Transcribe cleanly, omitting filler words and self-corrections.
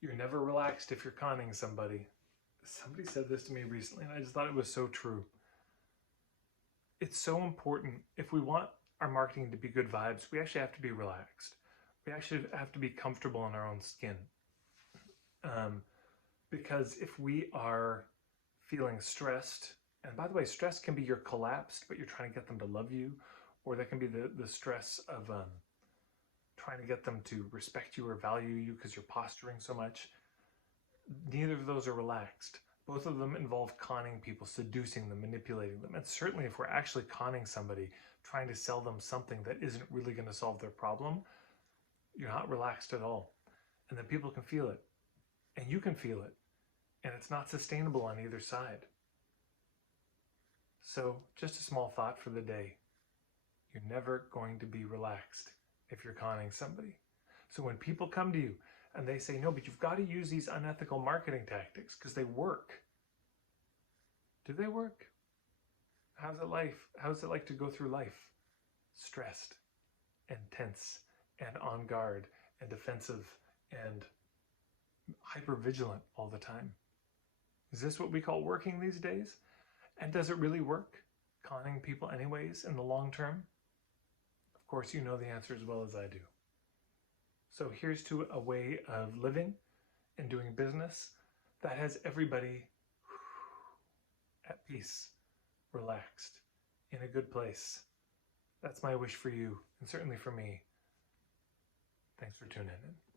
You're never relaxed if you're conning somebody. Somebody said this to me recently, and I just thought it was so true. It's so important. If we want our marketing to be good vibes, we actually have to be relaxed. We actually have to be comfortable in our own skin. Um, because if we are feeling stressed, and by the way, stress can be you're collapsed, but you're trying to get them to love you, or that can be the stress of trying to get them to respect you or value you because you're posturing so much. Neither of those are relaxed. Both of them involve conning people, seducing them, manipulating them. And certainly, if we're actually conning somebody, trying to sell them something that isn't really going to solve their problem, you're not relaxed at all. And then people can feel it, and you can feel it, and it's not sustainable on either side. So, just a small thought for the day. You're never going to be relaxed if you're conning somebody. So when people come to you and they say, no, but you've got to use these unethical marketing tactics because they work. Do they work? How's it life? How's it like to go through life? Stressed and tense and on guard and defensive and hyper vigilant all the time. Is this what we call working these days? And does it really work? Conning people anyways in the long term? Of course, you know the answer as well as I do. So here's to a way of living and doing business that has everybody at peace, relaxed, in a good place. That's my wish for you, and certainly for me. Thanks for tuning in.